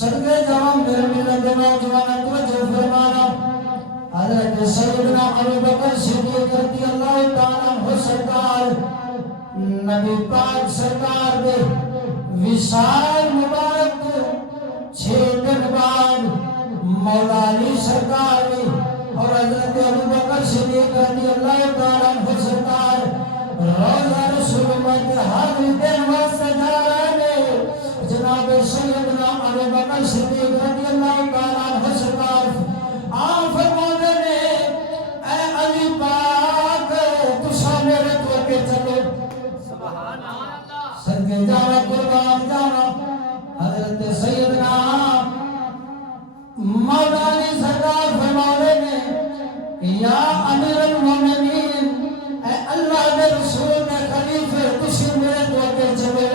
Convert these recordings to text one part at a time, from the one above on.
صدقے جاؤں میرے ملت نوجوان توجہ فرمانا حضرت سیدنا ابو بکر صدیق رضی اللہ تعالیٰ عنہ سرکار نبی پاک سرکار دے وصال مبارک 6 دن بعد مولا علی سرکار اور حضرت ابو بکر صدیق رضی اللہ تعالیٰ عنہ سرکار روزہ رسول اللہ کے حاضر دن واسطے جا رہے ہیں جناب سیدنا ابو بکر صدیق رضی اللہ تعالیٰ عنہ سرکار آپ فرماتے ہیں اے علی پاک تسا میرے تو کے چلو سبحان اللہ صدقے جانا قربان جانا حضرت سیدنا مولا علی سرکار فرماتے ہیں یا امیر المومنین اے اللہ کے رسول کے خلیفے تسی میرے تو کے چلو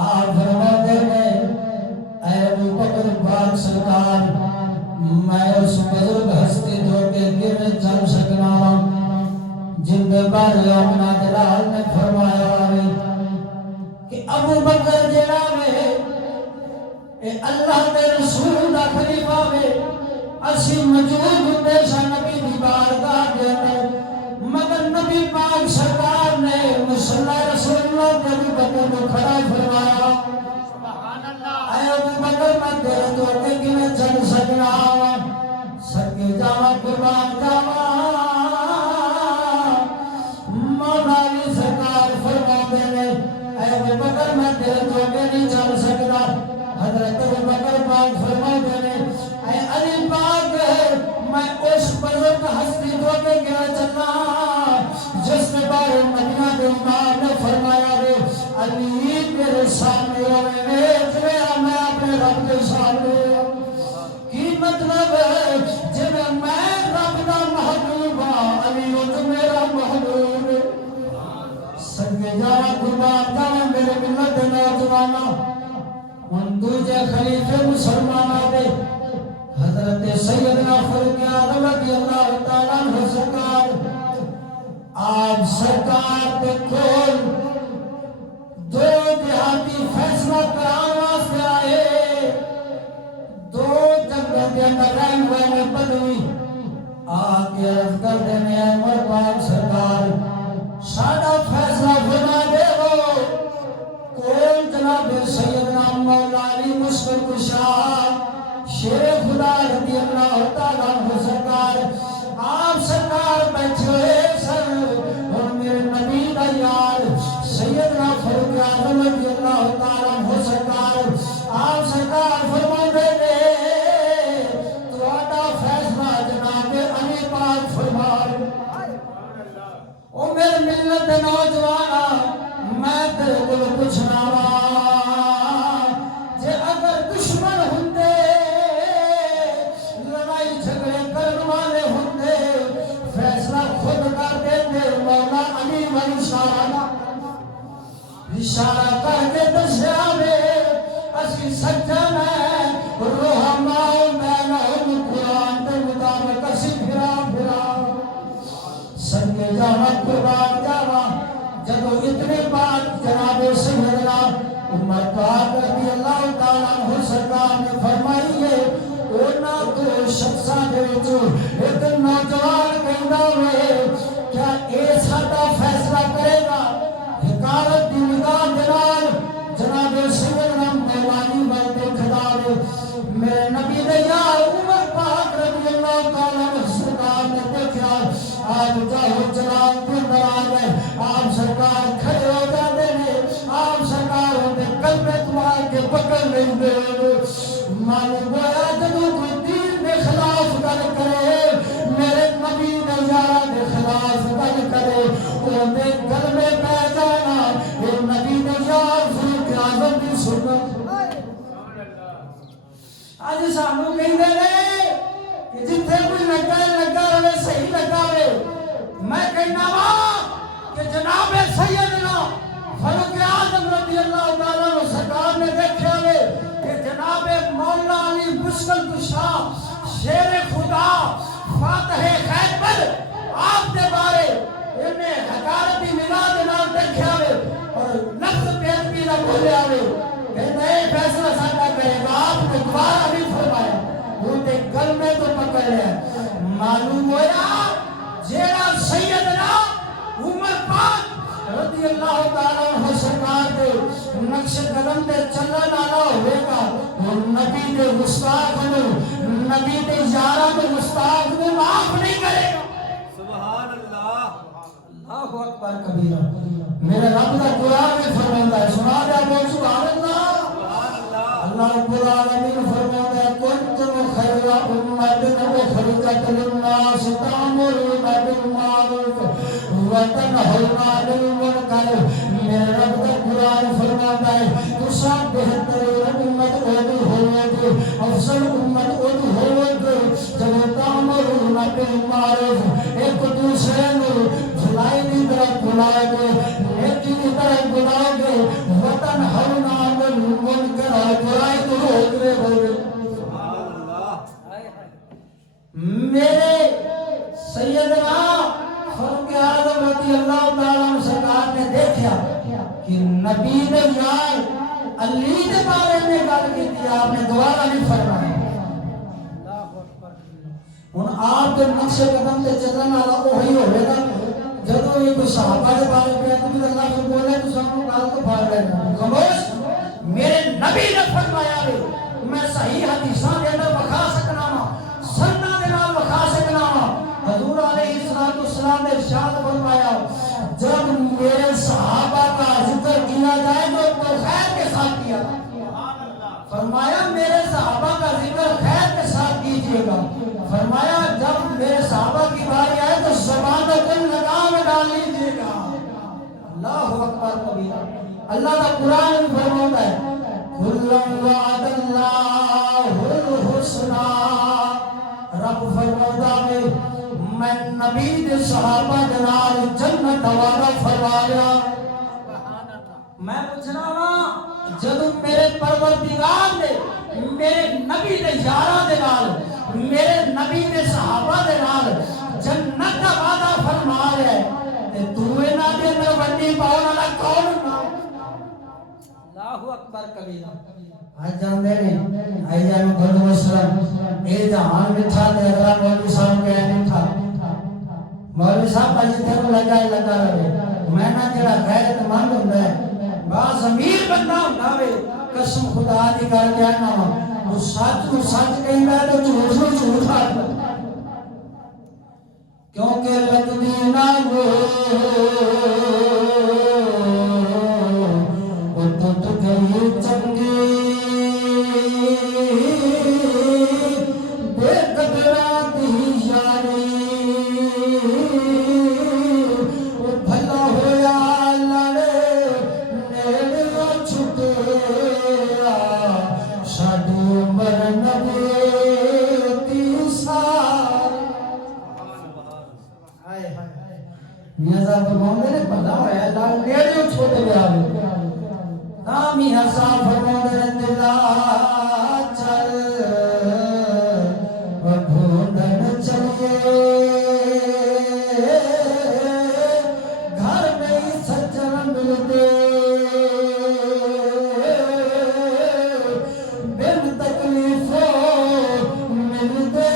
آپ فرماتے ہیں اے ابو بکر پاک سرکار میں اس بزرگ ہستی جو کے گر چل سکنا جن کے بارے اپنا دلال نے فرمایا کہ ابو بکر جڑا میں اے اللہ کے رسول دا خلیفہ میں اسی موجود ہوتے سا نبی دی بارگاہ کے اندر مگر نبی پاک سرکار نے مصلی رسول اللہ کے ابو بکر کو کھڑا فرمایا اے ابو بکر میں تیرے تو کے گنے چل سکنا سکے جاوا قربان جاوا مولا علی سرکار فرماتے ہیں اے ابو بکر میں تیرے تو کے نہیں چل سکتا حضرت ابو بکر پاک فرماتے ہیں اے علی پاک میں اس بزرگ ہستی تو کے گنا چلنا جس کے بارے مدینہ کے امام نے فرمایا ہے علی میرے سامنے ہوئے میں اپنے رب کے سامنے کی مطلب ہے جب میں رب کا محبوب ہوں علی وہ تو میرا محبوب ہے سنگے جانا قربان جانا میرے ملت نوجوانا ان دوجہ خلیفے مسلمان آدھے حضرت سیدنا فاروق اعظم رضی اللہ تعالیٰ عنہ سرکار آپ سرکار کے کھول دو دیہاتی فیصلہ کران واسطے آئے دو جگہ کے اندر رہن والے بدوی آکے عرض کر دینے عمر پاک سرکار سادہ فیصلہ فرما دے ہو کون جناب سیدنا مولا علی مشکل کشا شیر خدا رضی اللہ تعالیٰ عنہ سرکار آپ سرکار بیٹھے ہوئے سر اور میرے نبی کا یار سیدنا فاروق اعظم رضی اللہ تعالیٰ عنہ سرکار آپ سرکار فرماتے ہیں تو آٹا فیصلہ جناب علی پاک فرمائے او میرے ملت نوجوانا میں تیرے کو پوچھنا جے اگر دشمن ہوندے لڑائی جھگڑے کرنے والے ہوندے فیصلہ خود کر دیتے مولا علی اشارہ کر کے دسیا میں اسی سجن ہے رحماء بینہم قرآن کے مطابق اسی پھرا سنگے جانا قربان جانا جب اتنے بات جناب سیدنا عمر پاک رضی اللہ تعالیٰ عنہ سرکار نے فرمائی ہے اونا دو شخصاں دے وچوں ایک نوجوان کہندا ہوئے کیا اے ساڈا فیصلہ کرے گا حکارت دی نگاہ دلال جناب سیدنا مولانا بلتے کھڑا میرے نبی نے یار عمر پاک رضی اللہ تعالیٰ عنہ سرکار نے دیکھا آج جاہو جلال کے درار ہے آپ سرکار کھڑے ہو جاتے ہیں آپ سرکار ہوتے قلب تمہارے کے پکڑ نہیں دے معلوم گویا جدو کوئی دین کے خلاف گل کرے میرے نبی نے یارہ کے خلاف گل کرے انہیں گل میں پہ جانا یہ نبی نے یار فاروق اعظم کی سنت آج ساموں کہیں دے رہے کہ جتنے کوئی لگا رہے صحیح لگا رہے میں کہنا ہوں کہ جناب سیدنا فاروق اعظم رضی اللہ تعالیٰ عنہ سرکار نے دیکھا ہے کہ جناب مولا علی مشکل کشا شیر خدا فاتح خیبر آپ کے بارے انہیں حکارتی ملاد نام دیکھا ہے اور لفظ پیدبی نہ بھولے آئے کہ نئے فیصلہ ساتھا کرے معلوم ہویا جیڑا سیدنا عمر پاک رضی اللہ تعالیٰ عنہ سرکار دے نقش قدم دے چلن والا ہوئے گا وہ نبی دے گستاخ نو نبی دے یاراں دے گستاخ نو معاف نہیں کرے گا سبحان اللہ اللہ اکبر کبیرہ میرے رب دا قرآن میں فرماتا ہے سنا دیا بول سبحان اللہ اللہ رب العالمین فرماتا ہے کنتم خیر امت اخرجت للناس تأمرون بالمعروف وتنهون عن المنکر میرے رب دا قرآن فرماتا ہے تو سب بہترین امت اودی ہوگی افضل امت اودی ہوگی جب تأمرون بالمعروف ایک دوسرے نو بھلائی دی طرف بلائے گے نیکی کی طرف بلائے گے وطن ہرنا من منکر برائی کو روک رہے ہوئے میرے سیدنا فاروق اعظم رضی اللہ تعالیٰ عنہ سرکار نے دیکھا کہ نبی نے یار علی کے بارے میں گل کی تھی آپ نے دوبارہ نہیں فرمایا ہن آپ کے نقش قدم تے چلن والا وہی ہوے گا جدوں یہ کوئی صحابہ کے بارے میں تو اللہ سے بولے تو سب کو گال تو پھاڑ لینا خاموش میرے نبی نے فرمایا ہے میں صحیح حدیثاں دے اندر بخا سکنا وا سننا دے نال بخا سکنا وا حضور علیہ الصلوۃ والسلام نے ارشاد فرمایا جب میرے صحابہ کا ذکر کیا جائے تو خیر کے ساتھ کیا فرمایا میرے صحابہ کا ذکر خیر کے ساتھ کیجیے گا فرمایا جب میرے صحابہ کی باری آئے تو زبان کو کوئی لگام ڈال لیجیے گا اللہ اکبر کبیرہ اللہ کا قرآن فرماتا ہے کلم وعد اللہ الحسنى رب فرماتا ہے میں نبی دے صحابہ جنال جنت وعدہ فرمایا میں پوچھنا وا جدوں میرے پروردگار نے میرے نبی دے یاراں دے نال میرے نبی دے صحابہ دے نال جنت دا وعدہ فرما رہا ہے تے تو انہاں دے اندر وڈی پاون والا کون اللہ اکبر کبیرہ آج جاندے نے آئی جانو گھر وسلم اے جہان مٹھا تے اگلا مولوی صاحب کہہ نہیں تھا مولوی صاحب اج تے لگا رہے میں نہ جڑا غیرت مند ہوندا ہے باز امیر بندہ ہوندا وے قسم خدا دی کر کے آنا وا وہ سچ کہندا ہے تو جھوٹ آکھدا کیونکہ لگدی نہ وہ ٹوٹ گئی چنگی بے قدراں دی یاری وہ بھلا ہویا نیازہ فرماؤں نے بھلا ہویا اللہ نیڑیوں چھوٹے گیا تامی حسا فرماؤں نے دلا چل و ڈھونڈن چلیے گھر میں ہی سجن ملتے بن تکلیفوں ملتے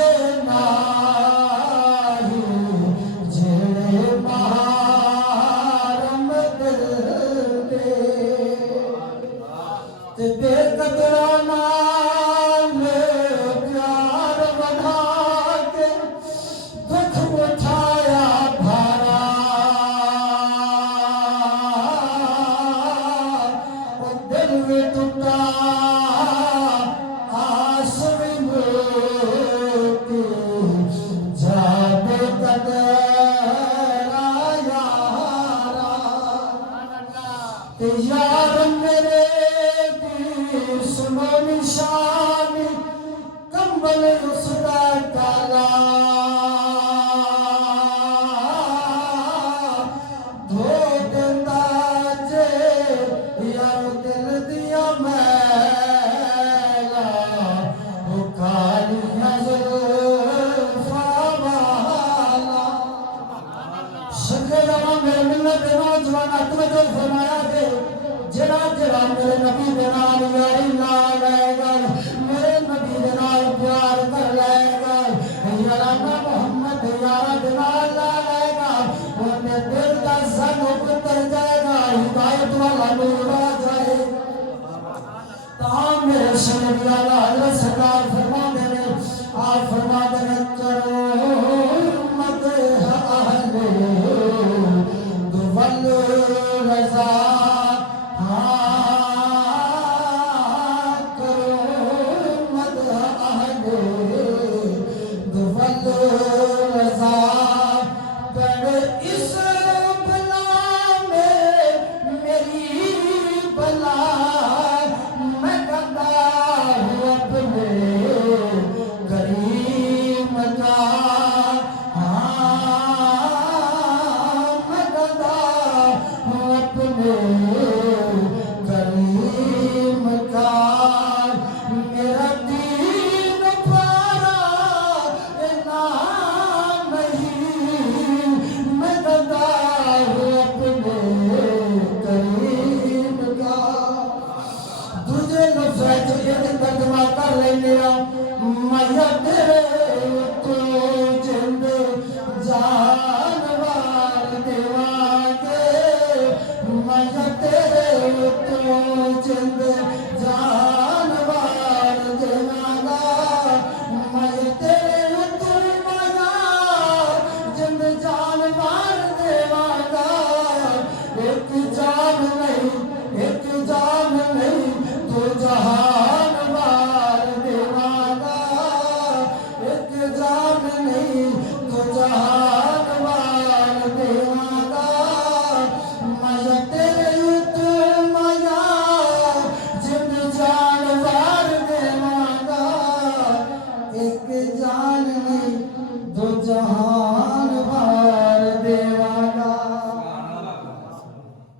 یار میرے دی سنو نشان کمبل اس دا کالا دھو دیتا جے یار دل دیا میلا وہ کالیاں زلفا والا سکے جوان میرے ملت نوجوان توجہ فرمایا کہ جڑا جڑا میرے نبی دے نال یاری لا لے گا میرے نبی دے نال پیار کر لے گا یارا عرش نبی اعلیٰ حضرت سرکار فرماتے ہیں آپ فرماتے ہیں کرو مدح اہل دول رضا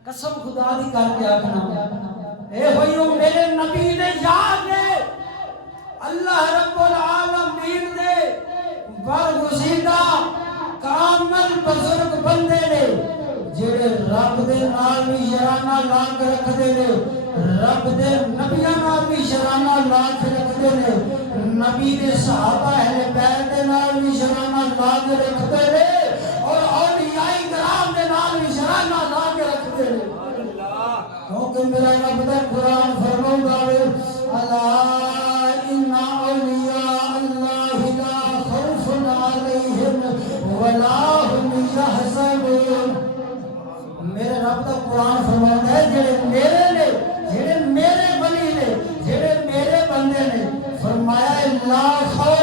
قسم خدا دی کر کے آکھنا اے ہوئیو میرے نبی نے یاد ہے اللہ رب العالمین دے برگزیدہ کامل بزرگ بندے نے جڑے رب دے نال بھی شرانہ لا کے رکھدے نے رب دے نبیاں نال بھی شرانہ لا کے رکھدے نے نبی دے صحابہ اہل بیت دے نال بھی شرانہ لا کے رکھدے نے اور اولیاء کرام دے نال بھی شرانہ لا کے رکھدے نے کیونکہ میرا رب دا قرآن فرماؤں ہے الا ان اولیاء اللہ لا خوف علیہم ولا هم يحزنون میرے رب دا قرآن فرماتا ہے جڑے میرے نے جڑے میرے ولی نے جڑے میرے بندے نے فرمایا لا خوف